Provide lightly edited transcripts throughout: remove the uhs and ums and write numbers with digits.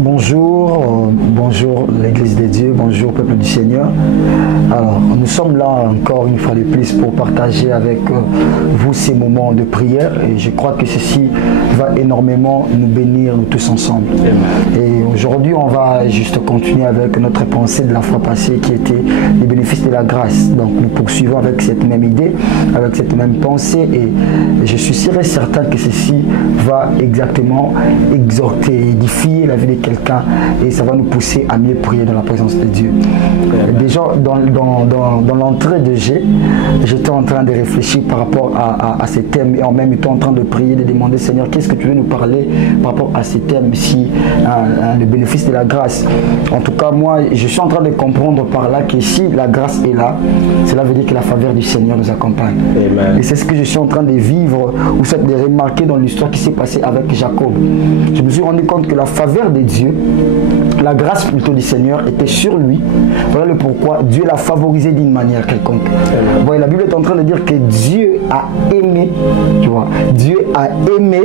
Bonjour, bonjour l'Église de Dieu, bonjour peuple du Seigneur. Alors, nous sommes là encore une fois de plus pour partager avec vous ces moments de prière et je crois que ceci va énormément nous bénir nous tous ensemble. Et aujourd'hui, on va juste continuer avec notre pensée de la fois passée qui était les bénéfices de la grâce. Donc, nous poursuivons avec cette même idée, avec cette même pensée et je suis sûr et certain que ceci va exactement exhorter, édifier la vie de quelqu'un et ça va nous pousser à mieux prier dans la présence de Dieu. Déjà dans l'entrée de G, j'étais en train de réfléchir par rapport à ces thèmes et en même temps en train de prier, de demander Seigneur, qu'est-ce que tu veux nous parler par rapport à ces thèmes ici, le bénéfice de la grâce. En tout cas, moi, je suis en train de comprendre par là que si la grâce est là, cela veut dire que la faveur du Seigneur nous accompagne. Amen. Et c'est ce que je suis en train de vivre ou soit de remarquer dans l'histoire qui s'est passée avec Jacob. Je me suis rendu compte que la faveur de Dieu, la grâce plutôt du Seigneur était sur lui. Voilà le pourquoi Dieu l'a favorisé d'une manière quelconque. Bon, la Bible est en train de dire que Dieu a aimé, tu vois, Dieu a aimé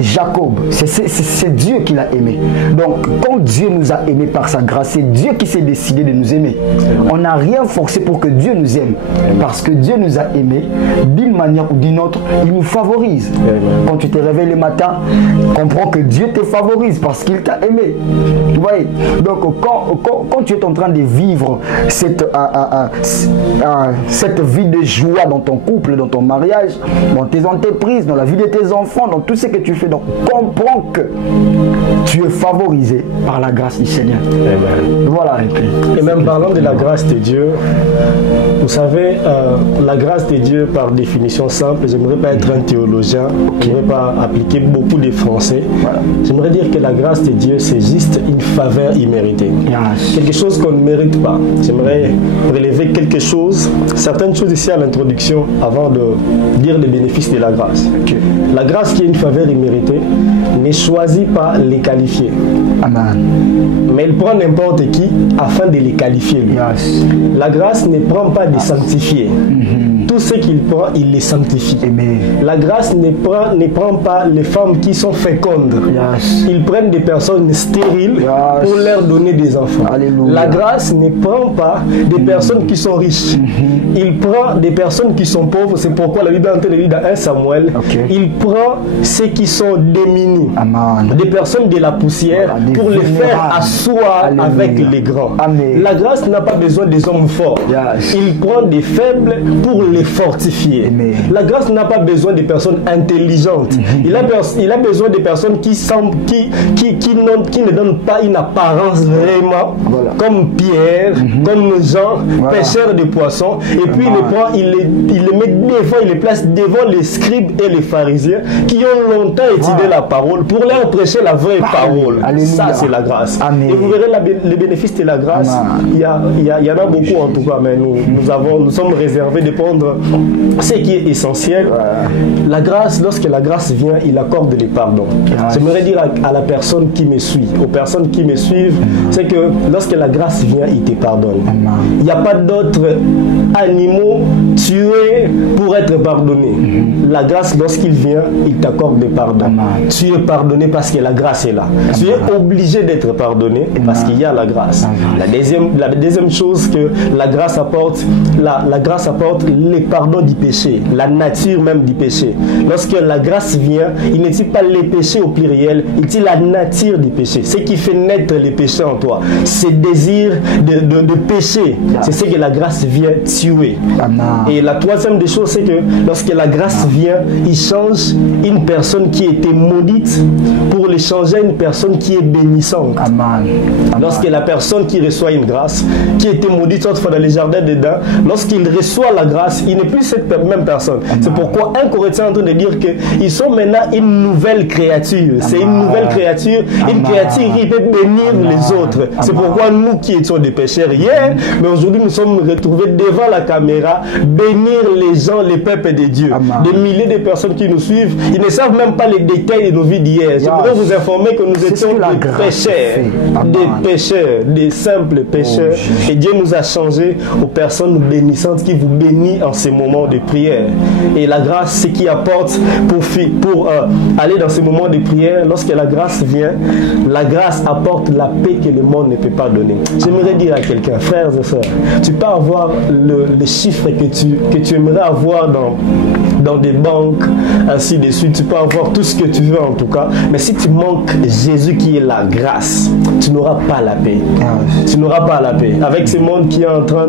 Jacob. C'est Dieu qui l'a aimé. Donc, quand Dieu nous a aimés par sa grâce, c'est Dieu qui s'est décidé de nous aimer. On n'a rien forcé pour que Dieu nous aime. Parce que Dieu nous a aimés d'une manière ou d'une autre, il nous favorise. Quand tu te réveilles le matin, comprends que Dieu te favorise parce qu'il t'a aimé. Vous voyez? Donc, quand tu es en train de vivre cette vie de joie dans ton couple, dans ton mariage, dans tes entreprises, dans la vie de tes enfants, dans tout ce que tu fais, donc comprends que tu es favorisé par la grâce du Seigneur. Amen. Voilà. Et même parlant de la grâce de Dieu, vous savez, la grâce de Dieu par définition simple, je n'aimerais pas être un théologien, je n'aimerais pas appliquer beaucoup de français. Voilà. J'aimerais dire que la grâce de Dieu, c'est juste une faveur imméritée. Yes. Quelque chose qu'on ne mérite pas. J'aimerais relever quelque chose, certaines choses ici à l'introduction, avant de dire les bénéfices de la grâce. Okay. La grâce qui est une faveur imméritée ne choisit pas les qualifier. Amen. Mais elle prend n'importe qui afin de les qualifier. Yes. La grâce ne prend pas de sanctifier. Tout ce qu'il prend, il les sanctifie. Amen. La grâce ne prend pas les femmes qui sont fécondes. Yes. Ils prennent des personnes stériles pour leur donner des enfants. Alléluia. La grâce ne prend pas des personnes qui sont riches. Il prend des personnes qui sont pauvres. C'est pourquoi la Bible est en train de dire dans 1 Samuel, il prend ceux qui sont démunis. Amen. Des personnes de la poussière pour les faire asseoir avec les grands. Amen. La grâce n'a pas besoin des hommes forts. Yes. Il prend des faibles pour les fortifier. Amen. La grâce n'a pas besoin des personnes intelligentes. Il a besoin des personnes qui ne donnent pas une apparence vraiment, comme Pierre, comme Jean, pêcheurs de poissons. Et puis il les prend, il les met devant, il les place devant les scribes et les pharisiens qui ont longtemps étudié la parole pour leur prêcher la vraie parole. Alléluia. Ça, c'est la grâce. Amen. Et vous verrez les bénéfices de la grâce. Il y en a beaucoup en tout cas, mais nous sommes réservés de prendre ce qui est essentiel. La grâce, lorsque la grâce vient, il accorde les pardons. J'aimerais dire à la personne qui me suit, aux personnes qui me suivent, c'est que lorsque la grâce vient, il te pardonne. Il n'y a pas d'autres animaux tués pour être pardonné. La grâce, lorsqu'il vient, il t'accorde le pardon. Tu es pardonné parce que la grâce est là. Tu es obligé d'être pardonné parce qu'il y a la grâce. La deuxième chose que la grâce apporte, la grâce apporte le pardon du péché, la nature même du péché. Lorsque la grâce vient, il ne dit pas les péchés au pluriel, il dit la nature du péché. Ce qui fait naître les péchés en toi, ce désir de péché, c'est ce que la grâce vient tuer. Et la troisième des choses, c'est que lorsque la grâce vient, il change une personne qui était maudite pour le changer à une personne qui est bénissante. Lorsque la personne qui reçoit une grâce, qui était maudite autrefois dans les jardins d'Éden, lorsqu'il reçoit la grâce, il n'est plus cette même personne. C'est pourquoi 1 Corinthiens est en train de dire qu'ils sont maintenant une nouvelle créature. C'est une nouvelle créature, une créature qui peut bénir les autres. C'est pourquoi nous qui étions des pécheurs hier, mais aujourd'hui nous sommes retrouvés devant la caméra, bénir les gens, les peuples de Dieu. Des milliers de personnes qui nous suivent, ils ne savent même pas les détails de nos vies d'hier. Je voudrais vous informer que nous étions des pécheurs, des simples pécheurs. Et Dieu nous a changés aux personnes bénissantes qui vous bénissent en ces moments de prière. Et la grâce, ce qui apporte pour aller dans ces moments de prière, lorsque la grâce vient, la grâce apporte la paix que le monde ne peut pas donner. J'aimerais dire à quelqu'un, frères et sœurs, tu peux avoir le chiffre que tu aimerais avoir dans des banques, ainsi de suite. Tu peux avoir tout ce que tu veux en tout cas, mais si tu manques Jésus qui est la grâce, tu n'auras pas la paix. Tu n'auras pas la paix. Avec ce monde qui est en train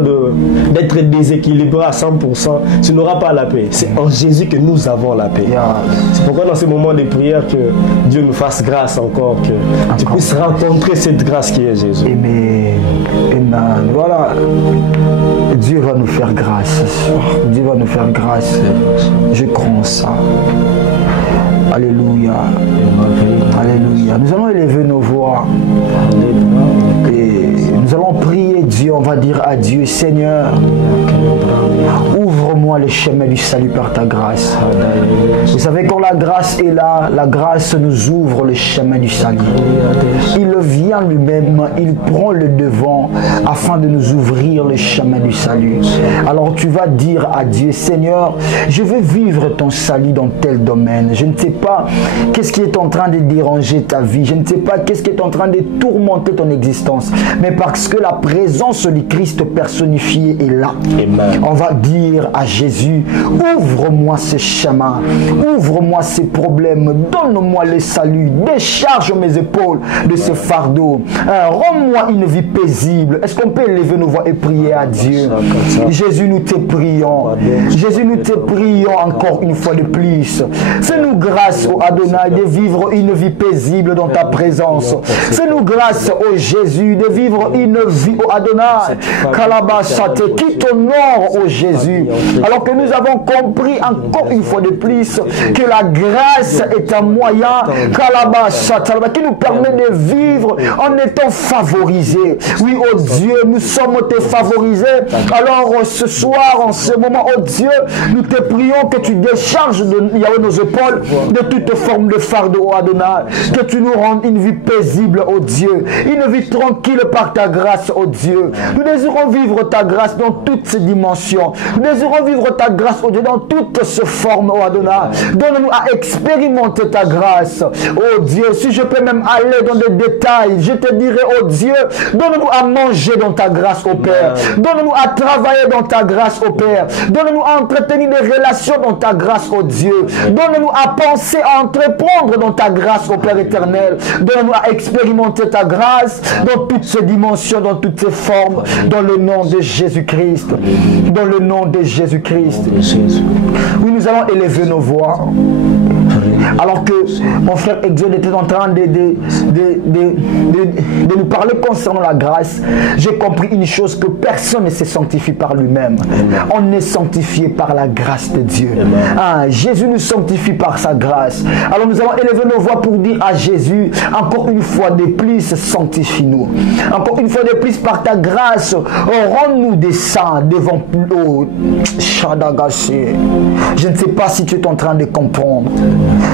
d'être déséquilibré à 100%, tu n'auras pas la paix. C'est en Jésus que nous avons la paix. C'est pourquoi dans ces moments de prière que Dieu nous fasse grâce encore, que tu puisses rencontrer cette grâce qui est Jésus. Amen. Amen. Voilà. Dieu va nous faire grâce. Dieu va nous faire grâce. Je crois en ça. Alléluia. Alléluia. Nous allons élever nos voix. Et nous allons prier Dieu. On va dire à Dieu, Seigneur, ouvre-moi le chemin du salut par ta grâce. Vous savez, quand la grâce est là, la grâce nous ouvre le chemin du salut. Il vient lui-même, il prend le devant afin de nous ouvrir le chemin du salut. Alors tu vas dire à Dieu, Seigneur, je veux vivre ton salut dans tel domaine. Je ne sais pas qu'est-ce qui est en train de déranger ta vie. Je ne sais pas qu'est-ce qui est en train de tourmenter ton existence. Mais parce que la présence du Christ personnifié est là, amen, on va dire à Jésus, ouvre-moi ce chemin, ouvre-moi ces problèmes, donne-moi le salut, décharge mes épaules de ce fardeau, rends-moi une vie paisible. Est-ce qu'on peut élever nos voix et prier à Dieu? Jésus, nous te prions. Jésus, nous te prions encore une fois de plus. Fais-nous grâce, ô Adonai, de vivre une vie paisible dans ta présence. Fais-nous grâce, ô Jésus, de vivre une vie, ô Adonai, Kalabasate, qui t'honore, ô Jésus. Alors que nous avons compris encore une fois de plus que la grâce est un moyen, Kalabasate, qui nous permet de vivre en étant favorisés. Oui, ô Dieu, nous sommes favorisés. Alors ce soir, en ce moment, ô Dieu, nous te prions que tu décharges de Yahweh nos épaules de toute forme de fardeau, ô Adonai, que tu nous rendes une vie paisible, ô Dieu, une vie tranquille par ta grâce, ô Dieu. Nous désirons vivre ta grâce dans toutes ses dimensions. Nous désirons vivre ta grâce, ô Dieu, dans toutes ses formes, ô Adonai. Donne-nous à expérimenter ta grâce, ô Dieu. Si je peux même aller dans des détails, je te dirai, ô Dieu, donne-nous à manger dans ta grâce, ô Père. Donne-nous à travailler dans ta grâce, ô Père. Donne-nous à entretenir des relations dans ta grâce, ô Dieu. Donne-nous à penser, à entreprendre dans ta grâce, ô Père éternel. Donne-nous à expérimenter ta grâce dans toutes ces dimensions, dans toutes ces formes, dans le nom de Jésus-Christ. Dans le nom de Jésus-Christ. Oui, nous allons élever nos voix. Alors que mon frère Exode était en train de nous parler concernant la grâce, j'ai compris une chose, que personne ne se sanctifie par lui-même. On est sanctifié par la grâce de Dieu. Ah, Jésus nous sanctifie par sa grâce. Alors nous allons élever nos voix pour dire à Jésus, encore une fois de plus, sanctifie-nous. Encore une fois de plus, par ta grâce, rends-nous des saints devant plus haut. Shadagaché. Je ne sais pas si tu es en train de comprendre.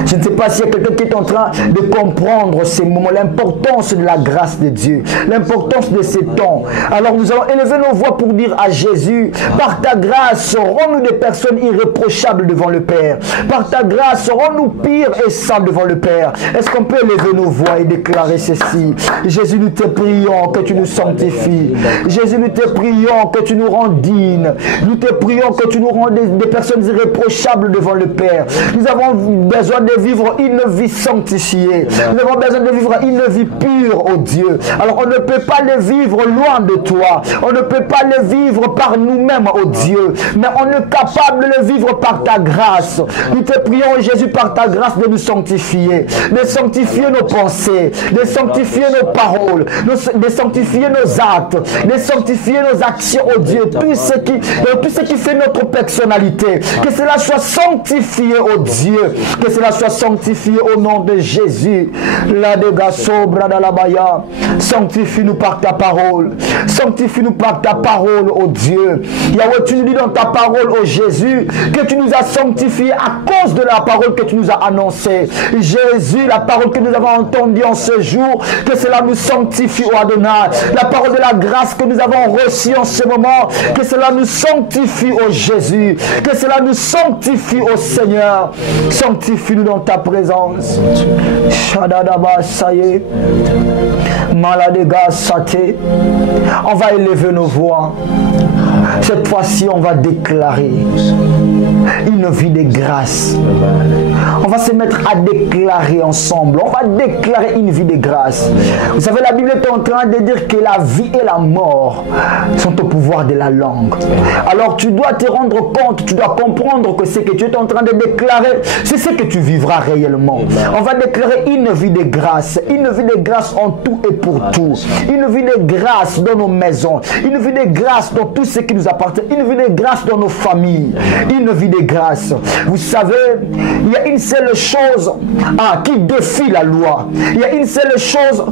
Je ne sais pas s'il y a quelqu'un qui est en train de comprendre ces moments, l'importance de la grâce de Dieu, l'importance de ces temps. Alors nous allons élever nos voix pour dire à Jésus, par ta grâce, rends-nous des personnes irréprochables devant le Père. Par ta grâce, rends-nous pires et saints devant le Père. Est-ce qu'on peut élever nos voix et déclarer ceci? Jésus, nous te prions que tu nous sanctifies. Jésus, nous te prions que tu nous rends dignes. Nous te prions que tu nous rends des personnes irréprochables devant le Père. Nous avons besoin de vivre une vie sanctifiée. Nous avons besoin de vivre une vie pure, oh Dieu. Alors on ne peut pas le vivre loin de toi. On ne peut pas le vivre par nous-mêmes, oh Dieu. Mais on est capable de le vivre par ta grâce. Nous te prions, Jésus, par ta grâce de nous sanctifier. De sanctifier nos pensées. De sanctifier nos paroles. De sanctifier nos actes. De sanctifier nos actions, oh Dieu. Tout ce qui fait notre personnalité. Que cela soit sanctifié, oh Dieu. Que cela soit soit sanctifié au nom de Jésus. La dégasobra dans la baya. Sanctifie-nous par ta parole. Sanctifie-nous par ta parole, ô Dieu. Yahweh, tu nous dis dans ta parole, ô Jésus, que tu nous as sanctifiés à cause de la parole que tu nous as annoncée. Jésus, la parole que nous avons entendue en ce jour, que cela nous sanctifie, ô Adonai. La parole de la grâce que nous avons reçue en ce moment, que cela nous sanctifie, ô Jésus. Que cela nous sanctifie, ô Seigneur. Sanctifie-nous dans ta présence. Shadadaba saye. Maladega sate. On va élever nos voix. Cette fois-ci, on va déclarer une vie de grâce. On va se mettre à déclarer ensemble. On va déclarer une vie de grâce. Vous savez, la Bible est en train de dire que la vie et la mort sont au pouvoir de la langue. Alors tu dois te rendre compte, tu dois comprendre que ce que tu es en train de déclarer, c'est ce que tu vivras réellement. On va déclarer une vie de grâce. Une vie de grâce en tout et pour tout. Une vie de grâce dans nos maisons. Une vie de grâce dans tout ce qui nous appartient. Une vie de grâce dans nos familles. Une vie de grâce. Vous savez, il y a une seule chose qui défie la loi. Il y a une seule chose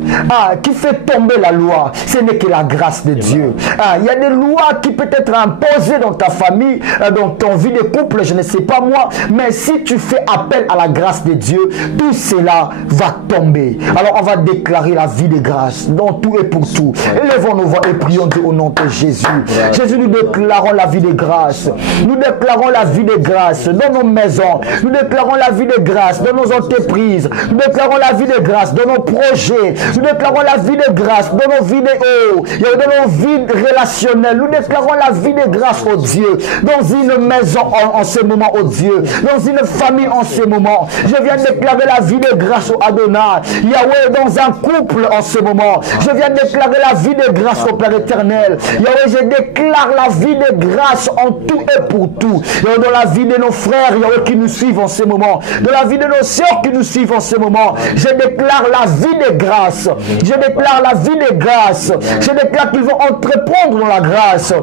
qui fait tomber la loi. Ce n'est que la grâce de Dieu. Il y a des lois qui peuvent être imposées dans ta famille, dans ton vie de couple, je ne sais pas moi. Mais si tu fais appel à la grâce de Dieu, tout cela va tomber. Alors on va déclarer la vie de grâce dans tout et pour tout. Élevons nos voix et prions Dieu au nom de Jésus. Jésus, nous déclarons la vie de grâce. Nous déclarons la vie de grâce dans nos maisons. Nous déclarons la vie de grâce dans nos entreprises. Nous déclarons la vie de grâce dans nos projets. Nous déclarons la vie de grâce dans nos vidéos, dans nos vies relationnelles. Nous déclarons la vie de grâce au Dieu. Dans une maison en ce moment au Dieu. Dans une famille en ce moment. Je viens de déclarer la vie de grâce au Adonai. Yahweh, dans un couple en ce moment. Je viens de déclarer la vie de grâce au Père éternel. Yahweh, je déclare la vie de grâce en tout et pour tout. Yahweh, dans la vie de nos frères, Yahweh, qui nous suivent en ce moment. Dans la vie de nos sœurs qui nous suivent en ce moment. Je déclare la vie de grâce. Je déclare la vie de grâce. Je déclare qu'ils vont entreprendre dans la grâce.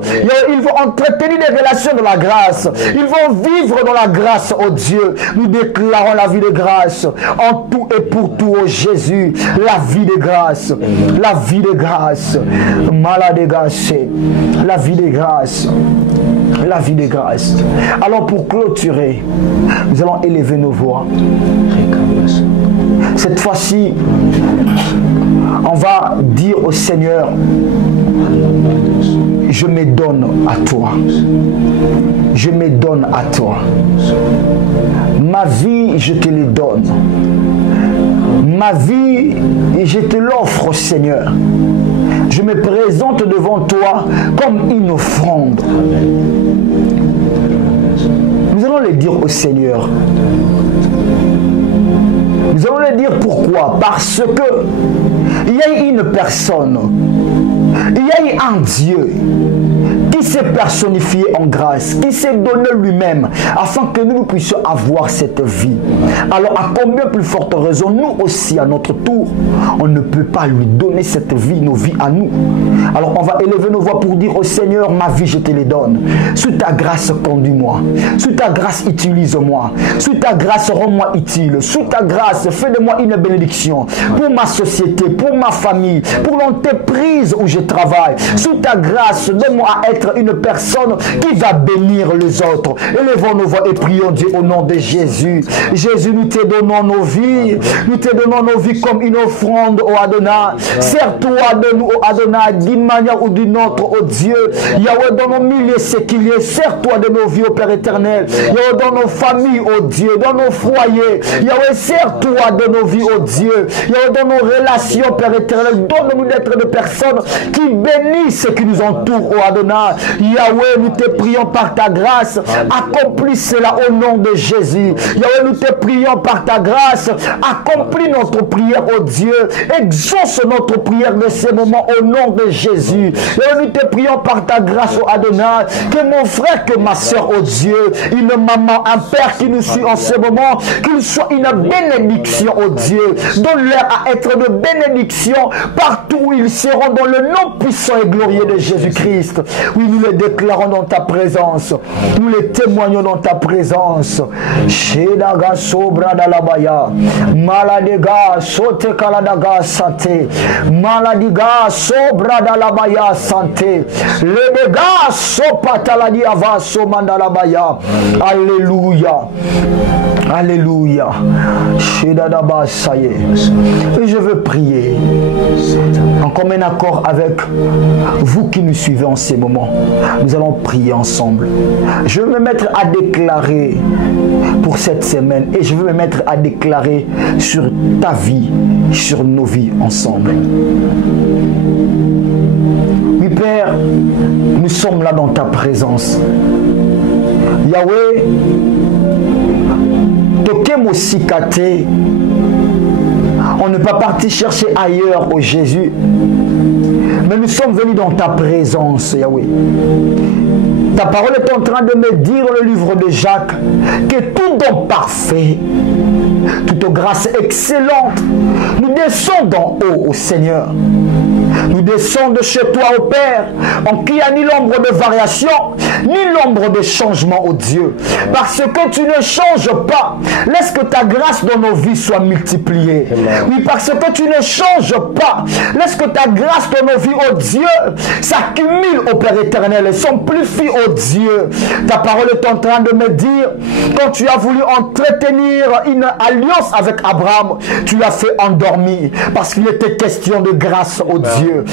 Ils vont entretenir des relations dans la grâce. Ils vont vivre dans la grâce, oh Dieu. Nous déclarons la vie de grâce en tout et pour tout, oh Jésus. La vie de grâce. La vie de grâce. Malade gâché. La vie de grâce. La vie de grâce. Alors pour clôturer, nous allons élever nos voix. Cette fois-ci, on va dire au Seigneur, je me donne à toi. Je me donne à toi. Ma vie, je te la donne. Ma vie, je te l'offre, Seigneur. Je me présente devant toi comme une offrande. Nous allons le dire au Seigneur. Nous allons le dire pourquoi? Parce que il y a une personne, il y a un Dieu qui s'est personnifié en grâce, qui s'est donné lui-même afin que nous puissions avoir cette vie. Alors à combien plus forte raison, nous aussi à notre tour, on ne peut pas lui donner cette vie, nos vies à nous. Alors on va élever nos voix pour dire au Seigneur, ma vie je te les donne. Sous ta grâce conduis-moi, sous ta grâce utilise-moi, sous ta grâce rends-moi utile, sous ta grâce fais de moi une bénédiction pour ma société, pour ma famille, pour l'entreprise où je travaille. Sous ta grâce donne-moi à être une personne qui va bénir les autres. Élevons nos voix et prions Dieu au nom de Jésus. Jésus, nous te donnons nos vies. Nous te donnons nos vies comme une offrande au Adonai. Sers-toi de nous au Adonai d'une manière ou d'une autre, au Dieu. Yahweh, dans nos milieux séculiers, sers-toi de nos vies au Père éternel. Yahweh, dans nos familles, au Dieu, dans nos foyers. Yahweh, sers-toi de nos vies, au Dieu. Yahweh, dans nos relations, Père éternel, donne-nous d'être des personnes qui bénissent ce qui nous entoure, au Adonai. Yahweh, nous te prions par ta grâce, accomplis cela au nom de Jésus. Yahweh, nous te prions par ta grâce, accomplis notre prière, au Dieu. Exauce notre prière de ce moment au nom de Jésus. Yahweh, nous te prions par ta grâce, au Adonai, que mon frère, que ma soeur, au Dieu, une maman, un père qui nous suit en ce moment, qu'il soit une bénédiction, au Dieu. Donne-leur à être de bénédiction partout où ils seront dans le nom puissant et glorieux de Jésus-Christ. Oui, Oui, nous les déclarons dans ta présence. Nous les témoignons dans ta présence. Shedaga sobra dalabaya. Maladiga sote kaladaga santé. Maladiga sobra dalabaya santé. Le dégâts sopataladi avaso mandalabaya. Alléluia. Alléluia. Shedadaba saye. Et je veux prier en commun accord avec vous qui nous suivez en ces moments. Nous allons prier ensemble. Je veux me mettre à déclarer pour cette semaine et je veux me mettre à déclarer sur ta vie, sur nos vies ensemble. Oui, Père, nous sommes là dans ta présence. Yahweh, Tokemo Sikate, on n'est pas parti chercher ailleurs au Jésus, mais nous sommes venus dans ta présence, Yahweh. Ta parole est en train de me dire dans le livre de Jacques que tout don parfait, toute grâce excellente, nous descendons haut au Seigneur. Nous descendons de chez toi, ô Père, en qui il n'y a ni l'ombre de variation, ni l'ombre de changement, ô Dieu. Parce que tu ne changes pas. Laisse que ta grâce dans nos vies soit multipliée. Oui, parce que tu ne changes pas. Laisse que ta grâce dans nos vies, ô Dieu, s'accumule, ô Père éternel, et s'amplifie, ô Dieu. Ta parole est en train de me dire, quand tu as voulu entretenir une alliance avec Abraham, tu l'as fait endormir. Parce qu'il était question de grâce, ô Dieu.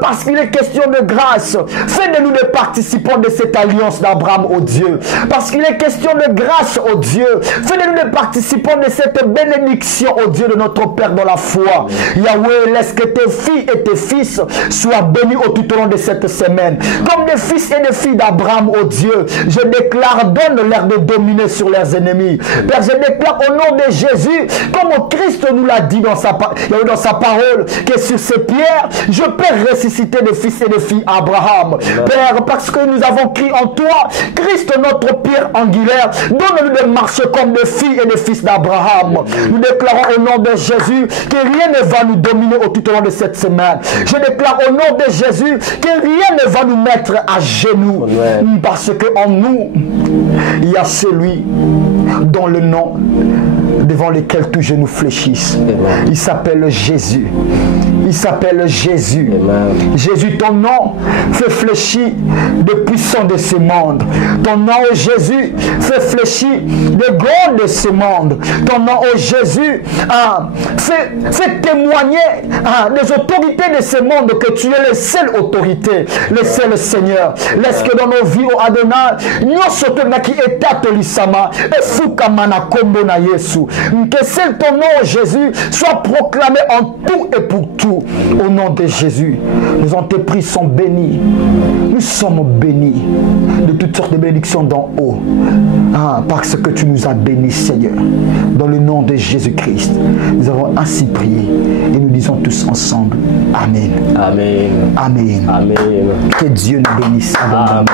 Parce qu'il est question de grâce, fais de nous des participants de cette alliance d'Abraham, ô Dieu. Parce qu'il est question de grâce, ô Dieu, fais de nous des participants de cette bénédiction, ô Dieu, de notre Père dans la foi. Yahweh, laisse que tes filles et tes fils soient bénis tout au long de cette semaine. Comme des fils et des filles d'Abraham, ô Dieu, je déclare, donne-leur de dominer sur leurs ennemis. Père, je déclare au nom de Jésus, comme Christ nous l'a dit dans sa parole, que sur ces pierres, je peux ressusciter des fils et des filles Abraham. Père, parce que nous avons crié en toi, Christ notre pierre angulaire, donne-nous de marcher comme des filles et des fils d'Abraham. Nous déclarons au nom de Jésus que rien ne va nous dominer tout au long de cette semaine. Je déclare au nom de Jésus que rien ne va nous mettre à genoux. Parce qu'en nous, il y a celui dont le nom devant lequel tous genou fléchissent. Il s'appelle Jésus. Il s'appelle Jésus. Amen. Jésus, ton nom fait fléchir de puissants de ce monde. Ton nom, ô Jésus, fait fléchir de grands de ce monde. Ton nom, ô Jésus, fait témoigner des autorités de ce monde que tu es la seule autorité, le seul Seigneur. Laisse que dans nos vies, ô Adonai, nous sommes qui est atolisama et fukamana kombo na Yesu. Que seul ton nom, Jésus, soit proclamé en tout et pour tout. Au nom de Jésus, nos entreprises sont bénies. Nous sommes bénis de toutes sortes de bénédictions d'en haut. Parce que tu nous as bénis, Seigneur. Dans le nom de Jésus-Christ, nous avons ainsi prié et nous disons tous ensemble. Amen. Amen. Amen. Amen. Que Dieu nous bénisse abondamment.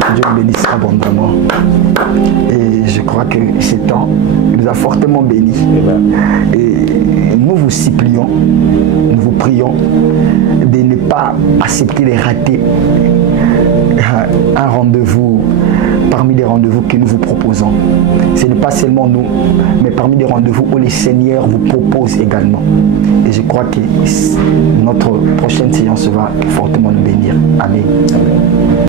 Que Dieu nous bénisse abondamment. Et je crois que ce temps nous a fortement bénis. Et nous vous supplions, nous vous prions de ne pas accepter les ratés. Un rendez-vous parmi les rendez-vous que nous vous proposons. Ce n'est pas seulement nous, mais parmi les rendez-vous où les seigneurs vous proposent également. Et je crois que notre prochaine séance va fortement nous bénir. Amen. Amen.